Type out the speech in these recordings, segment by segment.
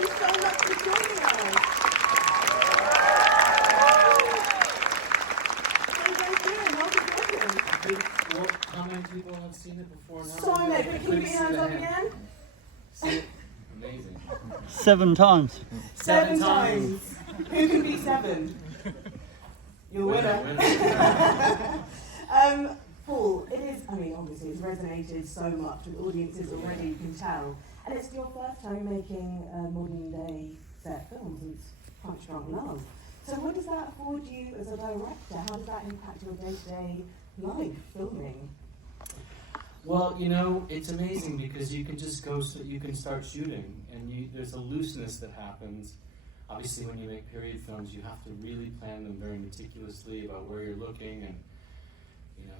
you so much for joining us. How are you guys doing? How's it going? Well, how many people have seen it before now? So many. Can you put your hands up again? See it? Amazing. 7 times. 7 times. Who can be 7? You're the winner. Paul, it is, obviously it's resonated so much with audiences already, you can tell. And it's your first time making a modern day set film since Punch Drunk Love. So what does that afford you as a director? How does that impact your day-to-day life, filming? Well, it's amazing because you can just go, so you can start shooting, and there's a looseness that happens. Obviously, when you make period films, you have to really plan them very meticulously about where you're looking, and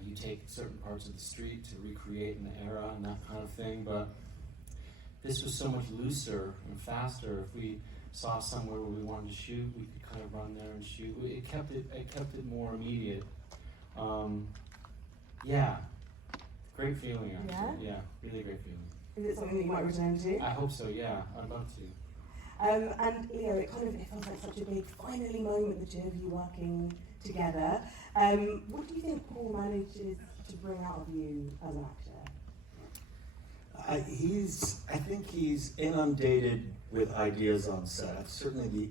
you take certain parts of the street to recreate an era and that kind of thing. But this was so much looser and faster. If we saw somewhere where we wanted to shoot, we could kind of run there and shoot. It kept it more immediate. Yeah. Great feeling, actually. Yeah, really great feeling. Is it something that you might return to? I hope so, yeah. I'd love to. And Leo, it feels like such a big finally moment, the two of you working together. What do you think Paul manages to bring out of you as an actor? I think he's inundated with ideas on set. Certainly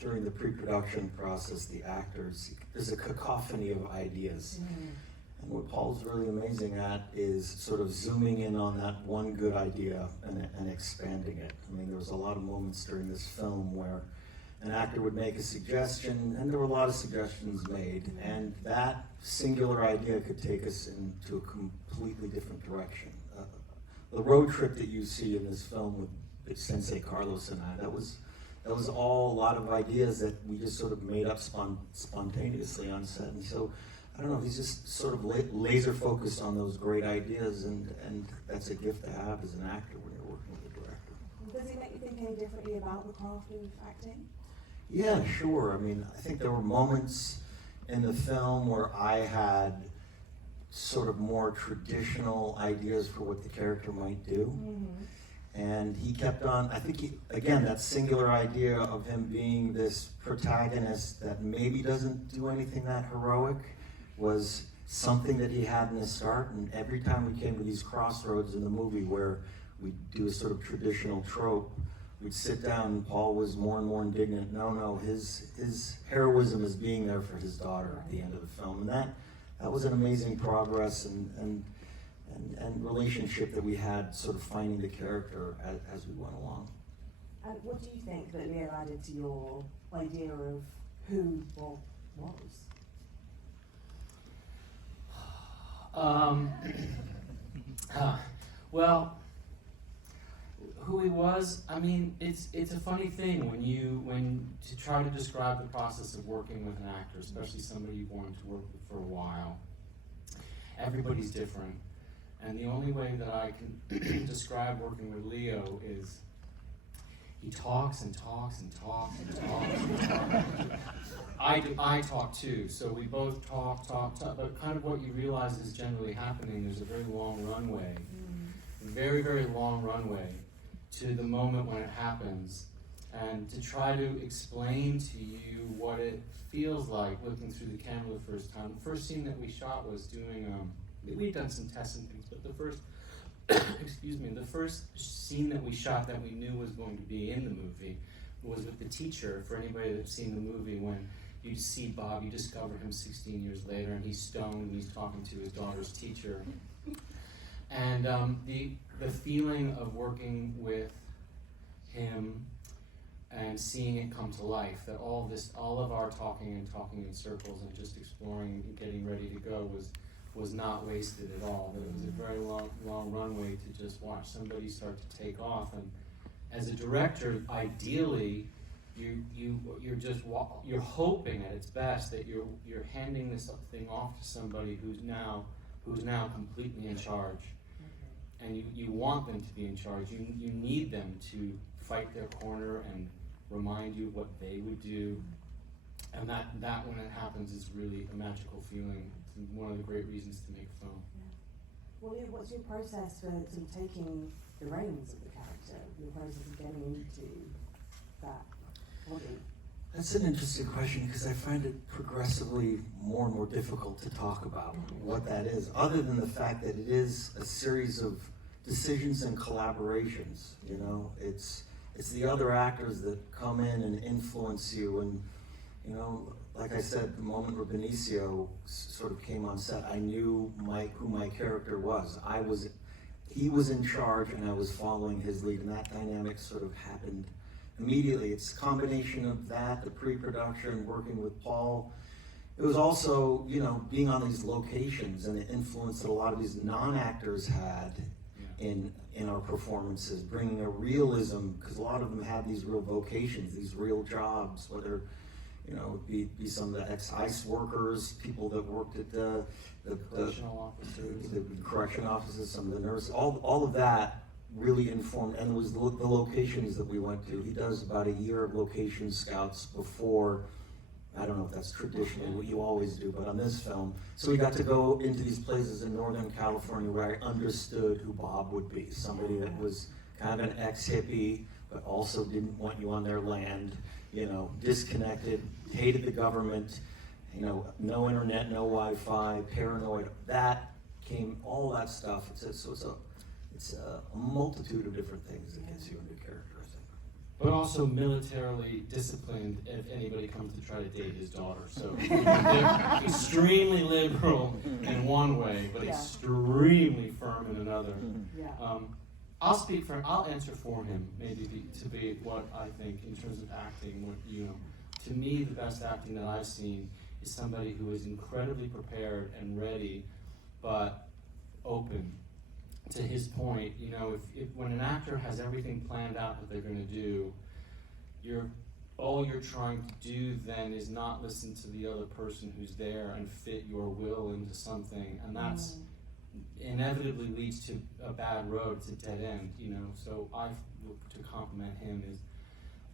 during the pre-production process, the actors, there's a cacophony of ideas. And what Paul's really amazing at is sort of zooming in on that one good idea and expanding it. There was a lot of moments during this film where an actor would make a suggestion, and there were a lot of suggestions made, and that singular idea could take us into a completely different direction. The road trip that you see in this film with Sensei Carlos and I, that was all a lot of ideas that we just sort of made up spontaneously on set. And so, I don't know, he's just sort of laser focused on those great ideas, and that's a gift to have as an actor when you're working with a director. Does it make you think any differently about the craft of acting? Yeah, sure. I think there were moments in the film where I had sort of more traditional ideas for what the character might do. And he kept on, I think, again, that singular idea of him being this protagonist that maybe doesn't do anything that heroic was something that he had in the start. And every time we came to these crossroads in the movie where we do a sort of traditional trope, we'd sit down and Paul was more and more indignant. No, his heroism is being there for his daughter at the end of the film. And that was an amazing progress and relationship that we had, sort of finding the character as we went along. And what do you think that Leo added to your idea of who Bob was? Well, who he was, it's a funny thing when to try to describe the process of working with an actor, especially somebody you've wanted to work with for a while. Everybody's different. And the only way that I can describe working with Leo is he talks and talks and talks and talks and talks. I talk too, so we both talk, but kind of what you realize is generally happening, there's a very long runway, very, very long runway to the moment when it happens, and to try to explain to you what it feels like looking through the camera the first time. The first scene that we shot was doing, we'd done some tests and things, but the first, the first scene that we shot that we knew was going to be in the movie was with the teacher. For anybody that's seen the movie, when you see Bob, you discover him 16 years later, and he's stoned, and he's talking to his daughter's teacher. And the feeling of working with him and seeing it come to life, that all of our talking in circles and just exploring and getting ready to go was not wasted at all. It was a very long runway to just watch somebody start to take off. And as a director, ideally, you're hoping at its best that you're handing this thing off to somebody who's now completely in charge. And you want them to be in charge. You need them to fight their corner and remind you of what they would do. And that when it happens is really a magical feeling. It's one of the great reasons to make film. Yeah. Well, Leo, what's your process for sort of taking the reins of the character? Your process of getting into that body? That's an interesting question because I find it progressively more and more difficult to talk about what that is, other than the fact that it is a series of decisions and collaborations. You know, it's the other actors that come in and influence you. And you know, like I said, the moment where Benicio sort of came on set, I knew who my character was. He was in charge, and I was following his lead, and that dynamic sort of happened immediately. It's a combination of that, the pre-production, working with Paul. It was also, you know, being on these locations and the influence that a lot of these non-actors had in our performances, bringing a realism, because a lot of them had these real vocations, these real jobs, whether, you know, be some of the ex-ICE workers, people that worked at the correction offices, some of the nurses, all of that really informed, and it was the locations that we went to. He does about a year of location scouts before, I don't know if that's traditionally what you always do, but on this film, so we got to go into these places in Northern California where I understood who Bob would be, somebody that was kind of an ex-hippie, but also didn't want you on their land, you know, disconnected, hated the government, you know, no internet, no Wi-Fi, paranoid, all that stuff. It's a multitude of different things that gets you into character, I think. But also militarily disciplined if anybody comes to try to date his daughter. So they're extremely liberal in one way, but extremely firm in another. Yeah. I'll answer for him, maybe to be what I think in terms of acting. What, you know, to me, the best acting that I've seen is somebody who is incredibly prepared and ready, but open. To his point, you know, if when an actor has everything planned out that they're going to do, all you're trying to do then is not listen to the other person who's there and fit your will into something, and that's inevitably leads to a bad road. It's a dead end, you know. So to compliment him is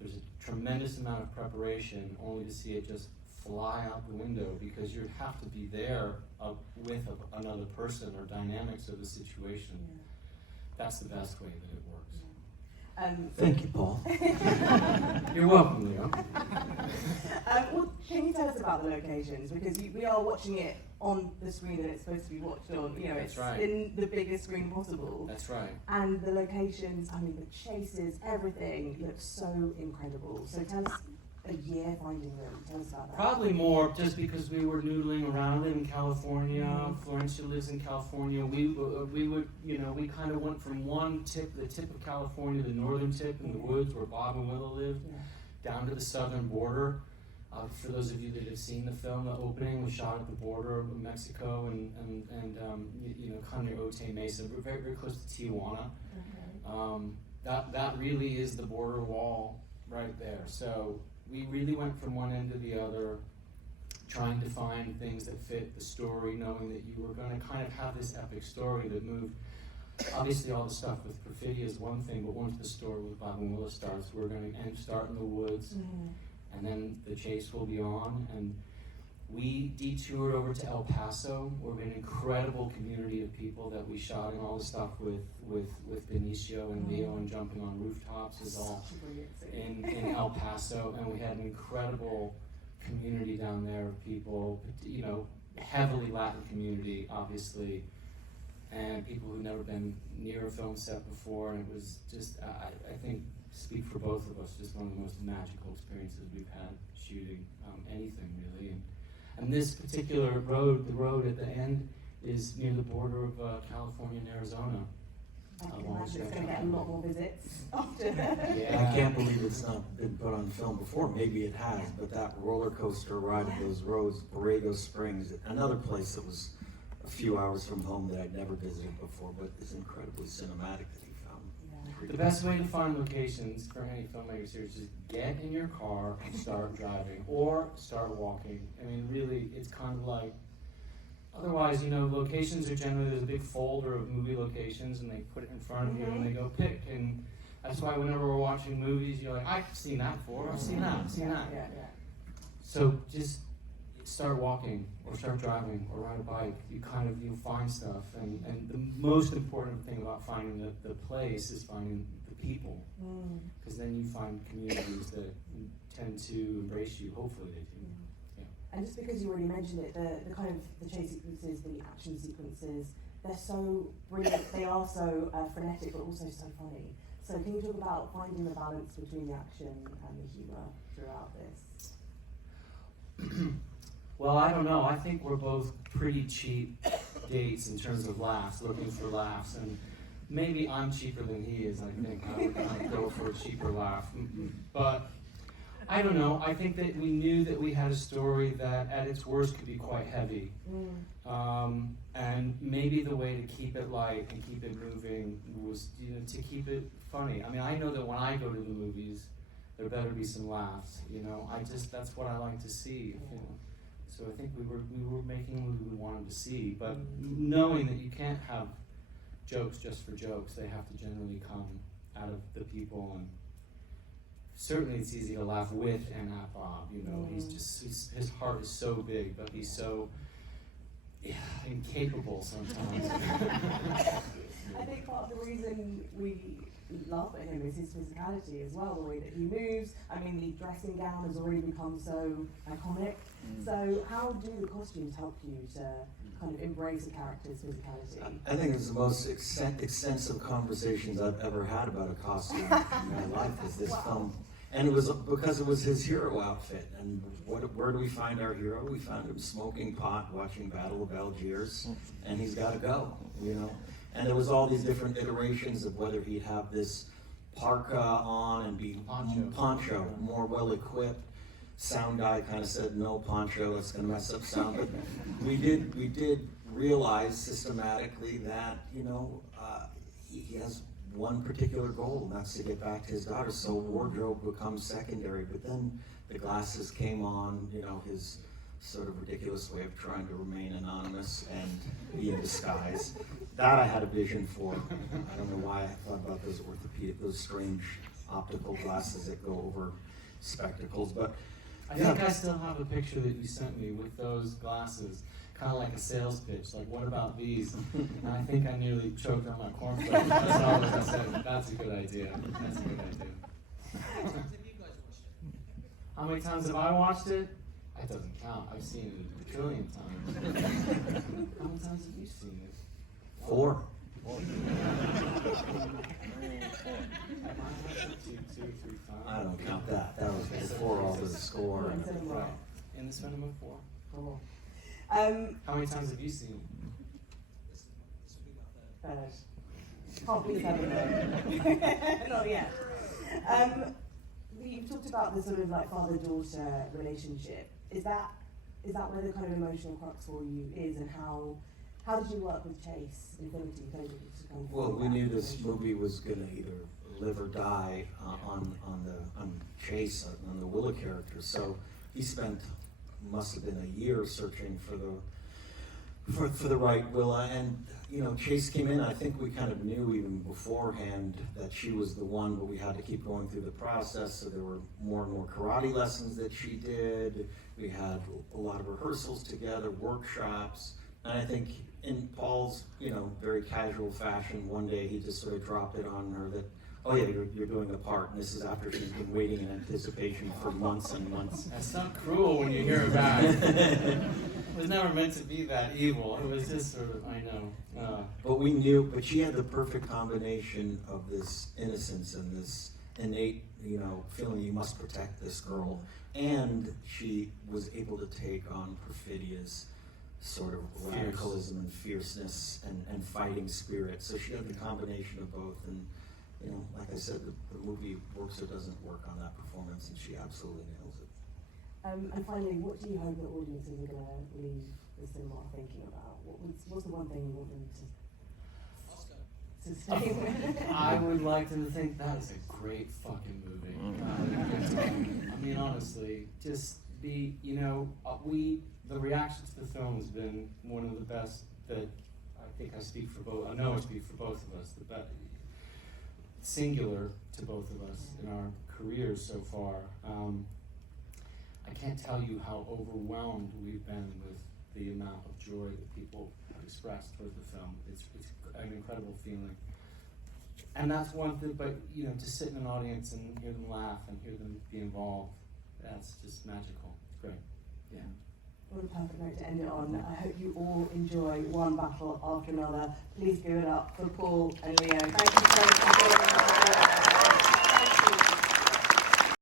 there's a tremendous amount of preparation only to see it just fly out the window, because you have to be there with another person or dynamics of the situation. Yeah. That's the best way that it works. Thank you, Paul. You're welcome, Leo. Well, can you tell us about the locations? Because we are watching it on the screen that it's supposed to be watched on. You know, That's it's right. in the biggest screen possible. That's right. And the locations, I mean, the chases, everything looks so incredible. So tell us a year finding them. Tell us about that. Probably more, just because we were noodling around in California. Florencia lives in California. We would, you know, we kind of went from the tip of California, the northern tip in the woods where Bob and Willow lived, down to the southern border. For those of you that have seen the film, the opening was shot at the border of Mexico and you know, kind of near Otay Mesa. We're very, very close to Tijuana. That really is the border wall right there. So we really went from one end to the other, trying to find things that fit the story, knowing that you were going to kind of have this epic story that moved. Obviously, all the stuff with Perfidia is one thing, but once the story with Bob and Willow starts, we're going to start in the woods, and then the chase will be on. And we detoured over to El Paso, where we had an incredible community of people that we shot, and all the stuff with Benicio and Leo and jumping on rooftops is all in El Paso. And we had an incredible community down there of people, you know, heavily Latin community, obviously, and people who've never been near a film set before. And it was just, I think, speak for both of us, just one of the most magical experiences we've had shooting anything, really. And this particular road, the road at the end, is near the border of California and Arizona. I can imagine it's going to get a lot more visits after. I can't believe it's not been put on film before. Maybe it has, but that roller coaster ride of those roads, Borrego Springs, another place that was a few hours from home that I'd never visited before, but is incredibly cinematic that he found. The best way to find locations for any filmmaker series is get in your car and start driving, or start walking. I mean, really, it's kind of like, otherwise, you know, locations are generally, there's a big folder of movie locations, and they put it in front of you, and they go pick. And that's why whenever we're watching movies, you're like, I've seen that before, I've seen that, I've seen that. So just start walking, or start driving, or ride a bike. You find stuff. And the most important thing about finding the place is finding the people, because then you find communities that tend to embrace you. Hopefully they do. Yeah. And just because you already mentioned it, the kind of the chase sequences, the action sequences, they're so brilliant. They are so frenetic, but also so funny. So can you talk about finding the balance between the action and the humour throughout this? Well, I don't know. I think we're both pretty cheap dates in terms of laughs, looking for laughs, and maybe I'm cheaper than he is. I think I would go for a cheaper laugh. But I don't know. I think that we knew that we had a story that at its worst could be quite heavy. And maybe the way to keep it light and keep it moving was, to keep it funny. I mean, I know that when I go to the movies, there better be some laughs, that's what I like to see, So I think we were making what we wanted to see, but knowing that you can't have jokes just for jokes, they have to generally come out of the people, and certainly it's easy to laugh with and at Bob, his heart is so big, but he's so incapable sometimes. I think part of the reason we laugh at him is his physicality as well, the way that he moves. I mean, the dressing gown has already become so iconic. So how do the costumes help you to kind of embrace a character's physicality? I think it's the most extensive conversations I've ever had about a costume in my life is this film. And it was because it was his hero outfit. And where do we find our hero? We found him smoking pot, watching Battle of Algiers, and he's got to go, And there was all these different iterations of whether he'd have this parka on and be poncho, more well-equipped. Sound guy kind of said, no poncho, it's going to mess up sound. But we did realize systematically that, he has one particular goal, and that's to get back to his daughter. So wardrobe becomes secondary, but then the glasses came on, his sort of ridiculous way of trying to remain anonymous and be in disguise. That I had a vision for. I don't know why I thought about those strange optical glasses that go over spectacles, but I think I still have a picture that you sent me with those glasses, kind of like a sales pitch, like, what about these? And I think I nearly choked on my cornflakes. That's all I said. That's a good idea. That's a good idea. How many times have I watched it? It doesn't count. I've seen it a trillion times. How many times have you seen it? 4. Two, 3 times. I don't count that. That was before all the score. Right. In the cinema 4. Cool. How many times have you seen it? Can't believe not yet. You've talked about the sort of like father-daughter relationship. Is that where the kind of emotional crux for you is, and how did you work with Chase Infinity? Well, we knew this movie was going to either live or die on Chase, on the Willa character. So he must have been a year searching for the right Willa, and Chase came in. I think we kind of knew even beforehand that she was the one, but we had to keep going through the process. So there were more and more karate lessons that she did. We had a lot of rehearsals together, workshops, and I think in Paul's very casual fashion, one day he just sort of dropped it on her that, oh yeah, you're doing the part, and this is after she's been waiting in anticipation for months and months. That's not cruel when you hear it back. It was never meant to be that evil. It was just sort of, I know. But we knew, but she had the perfect combination of this innocence and this innate, feeling you must protect this girl, and she was able to take on Perfidia's sort of radicalism and fierceness and fighting spirit. So she had the combination of both, and like I said, the movie works or doesn't work on that performance, and she absolutely nails it. And finally, what do you hope that audiences are going to leave the cinema thinking about? What's the one thing you want them to stay with? I would like them to think that is a great fucking movie. I mean, honestly, just the reaction to the film has been one of the best that I think I speak for both. I know I speak for both of us. The best, singular to both of us in our careers so far. I can't tell you how overwhelmed we've been with the amount of joy that people have expressed towards the film. It's an incredible feeling. And that's one thing, but you know, to sit in an audience and hear them laugh and hear them be involved, that's just magical. It's great. Yeah. What a perfect note to end it on. I hope you all enjoy one battle after another. Please give it up for Paul and Leo. Thank you so much for joining us.